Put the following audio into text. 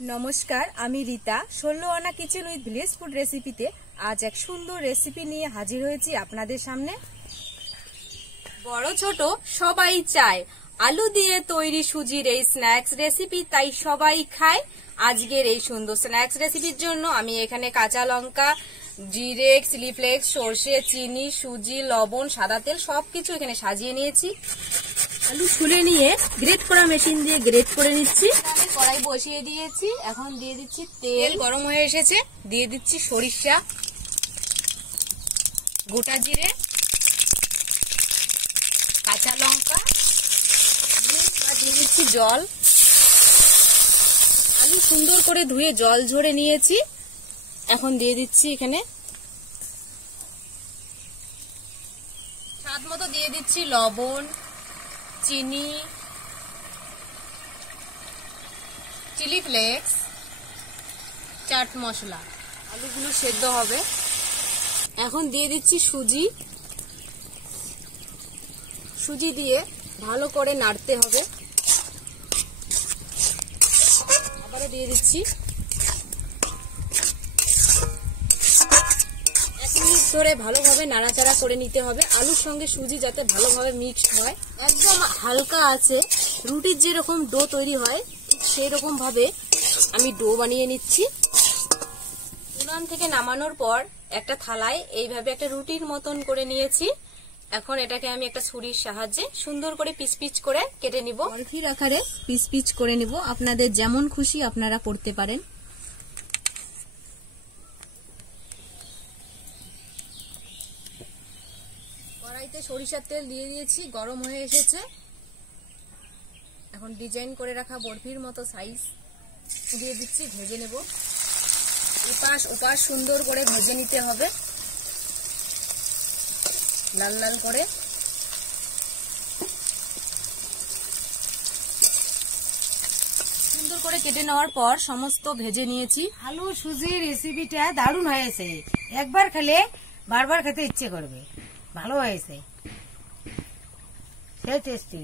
নমস্কার, আমি রীতা। 16 আনা কিচেন উইথ ভিলেজ ফুড রেসিপিতে আজ এক সুন্দর রেসিপি নিয়ে হাজির হয়েছি আপনাদের সামনে। বড় ছোট সবাই চায় আলু দিয়ে তৈরি সুজির এই স্ন্যাক্স রেসিপি, তাই সবাই খায়। আজকের এই সুন্দর স্ন্যাক্স রেসিপির জন্য আমি এখানে কাঁচা লঙ্কা, জিরে, চিলি ফ্লেক্স, সর্ষে, চিনি, সুজি, লবণ, সাদা তেল সবকিছু এখানে সাজিয়ে নিয়েছি। আলু ছুলে নিয়ে গ্রেট করা মেশিন দিয়ে গ্রেট করে নিচ্ছি। আমি কড়াই বসিয়ে দিয়েছি, এখন দিয়ে দিচ্ছি তেল। গরম হয়ে এসেছে, দিয়ে দিচ্ছি সরিষা, গোটা জিরে, কাঁচা লঙ্কা, দিয়ে দিচ্ছি জল। আলু সুন্দর করে ধুয়ে জল ঝরে নিয়েছি, এখন দিয়ে দিচ্ছি এখানে স্বাদ মতো দিয়ে দিচ্ছি লবণ, চিনি, চিলি ফ্লেক্স, চাট মশলা। আলুগুলো সেদ্ধ হবে। এখন দিয়ে দিচ্ছি সুজি। সুজি দিয়ে ভালো করে নাড়তে হবে। আবারও দিয়ে দিচ্ছি। 1 মিনিট ধরে ভালোভাবে নাড়াচাড়া করে নিতে হবে, আলুর সঙ্গে সুজি যাতে ভালোভাবে মিক্সড হয়। একদম হালকা আছে, রুটির যেরকম ডো তৈরি হয় ঠিক সেই রকম ভাবে আমি ডো বানিয়ে নিচ্ছি। উনান থেকে নামানোর পর একটা থালায় এইভাবে একটা রুটির মতন করে নিয়েছি। এখন এটাকে আমি একটা ছুরির সাহায্যে সুন্দর করে পিস পিস করে কেটে নিব। বরফির আকারে পিস পিস করে নিব। আপনাদের যেমন খুশি আপনারা করতে পারেন। কড়াইতে সরিষার তেল দিয়ে দিয়েছি, গরম হয়ে এসেছে। এখন ডিজাইন করে রাখা বরফির মতো সাইজ দিয়ে দিচ্ছি, ভেজে নেব। এপাশ ওপাশ সুন্দর করে ভেজে নিতে হবে, লাল লাল করে। সুন্দর করে কেটে নেওয়ার পর সমস্ত ভেজে নিয়েছি। আলু সুজির রেসিপিটা দারুণ হয়েছে, একবার খেলে বারবার খেতে ইচ্ছে করবে। ভালো হয়েছে, সেই টেস্টি।